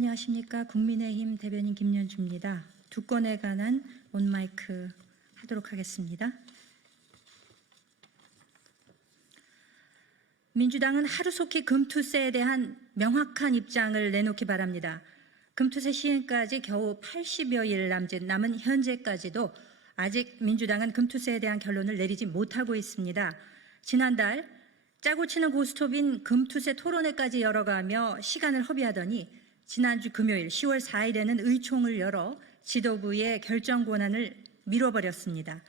안녕하십니까. 국민의힘 대변인 김연주입니다. 두 건에 관한 온마이크 하도록 하겠습니다. 민주당은 하루속히 금투세에 대한 명확한 입장을 내놓기 바랍니다. 금투세 시행까지 겨우 80여일 남은 현재까지도 아직 민주당은 금투세에 대한 결론을 내리지 못하고 있습니다. 지난달 짜고 치는 고스톱인 금투세 토론회까지 열어가며 시간을 허비하더니 지난주 금요일 10월 4일에는 의총을 열어 지도부의 결정 권한을 미뤄버렸습니다.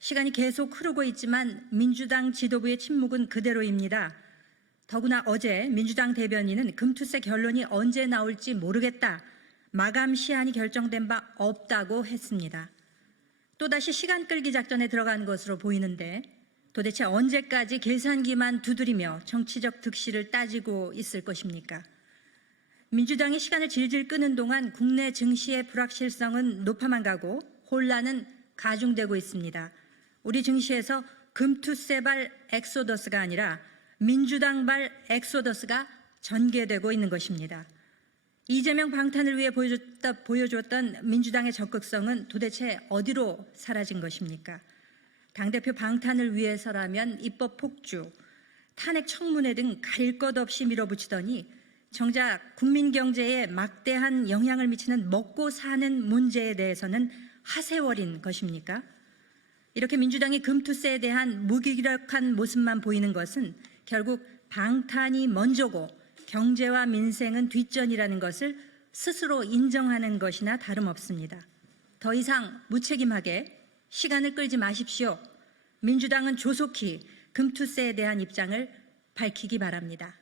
시간이 계속 흐르고 있지만 민주당 지도부의 침묵은 그대로입니다. 더구나 어제 민주당 대변인은 금투세 결론이 언제 나올지 모르겠다, 마감 시한이 결정된 바 없다고 했습니다. 또다시 시간 끌기 작전에 들어간 것으로 보이는데 도대체 언제까지 계산기만 두드리며 정치적 득실을 따지고 있을 것입니까? 민주당이 시간을 질질 끄는 동안 국내 증시의 불확실성은 높아만 가고 혼란은 가중되고 있습니다. 우리 증시에서 금투세발 엑소더스가 아니라 민주당발 엑소더스가 전개되고 있는 것입니다. 이재명 방탄을 위해 보여줬던 민주당의 적극성은 도대체 어디로 사라진 것입니까? 당대표 방탄을 위해서라면 입법 폭주, 탄핵 청문회 등 가릴 것 없이 밀어붙이더니 정작 국민 경제에 막대한 영향을 미치는 먹고 사는 문제에 대해서는 하세월인 것입니까? 이렇게 민주당이 금투세에 대한 무기력한 모습만 보이는 것은 결국 방탄이 먼저고 경제와 민생은 뒷전이라는 것을 스스로 인정하는 것이나 다름없습니다. 더 이상 무책임하게 시간을 끌지 마십시오. 민주당은 조속히 금투세에 대한 입장을 밝히기 바랍니다.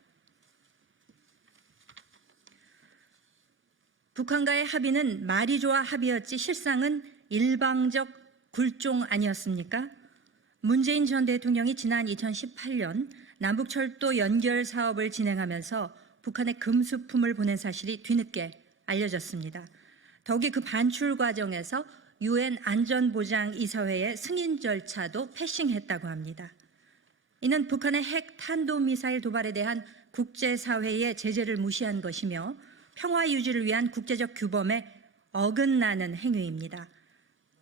북한과의 합의는 말이 좋아 합의였지 실상은 일방적 굴종 아니었습니까? 문재인 전 대통령이 지난 2018년 남북철도 연결 사업을 진행하면서 북한에 금수품을 보낸 사실이 뒤늦게 알려졌습니다. 더욱이 그 반출 과정에서 UN 안전보장이사회의 승인 절차도 패싱했다고 합니다. 이는 북한의 핵 탄도미사일 도발에 대한 국제사회의 제재를 무시한 것이며 평화 유지를 위한 국제적 규범에 어긋나는 행위입니다.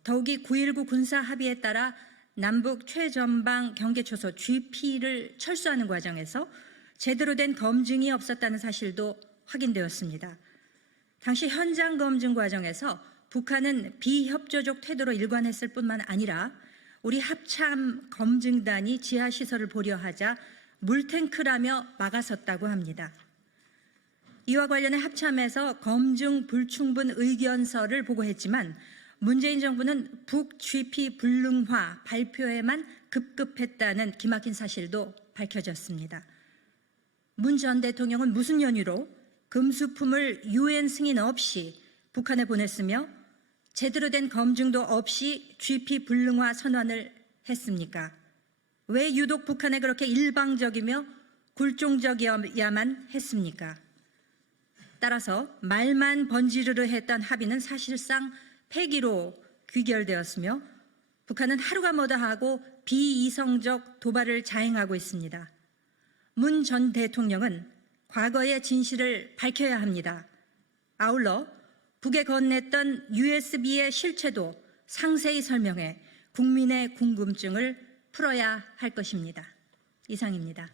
더욱이 9.19 군사 합의에 따라 남북 최전방 경계초소 GP를 철수하는 과정에서 제대로 된 검증이 없었다는 사실도 확인되었습니다. 당시 현장 검증 과정에서 북한은 비협조적 태도로 일관했을 뿐만 아니라 우리 합참 검증단이 지하시설을 보려하자 물탱크라며 막아섰다고 합니다. 이와 관련해 합참에서 검증 불충분 의견서를 보고했지만 문재인 정부는 북-GP 불능화 발표에만 급급했다는 기막힌 사실도 밝혀졌습니다. 문 전 대통령은 무슨 연유로 금수품을 UN 승인 없이 북한에 보냈으며 제대로 된 검증도 없이 GP 불능화 선언을 했습니까? 왜 유독 북한에 그렇게 일방적이며 굴종적이어야만 했습니까? 따라서 말만 번지르르 했던 합의는 사실상 폐기로 귀결되었으며 북한은 하루가 뭐다 하고 비이성적 도발을 자행하고 있습니다. 문 전 대통령은 과거의 진실을 밝혀야 합니다. 아울러 북에 건넸던 USB의 실체도 상세히 설명해 국민의 궁금증을 풀어야 할 것입니다. 이상입니다.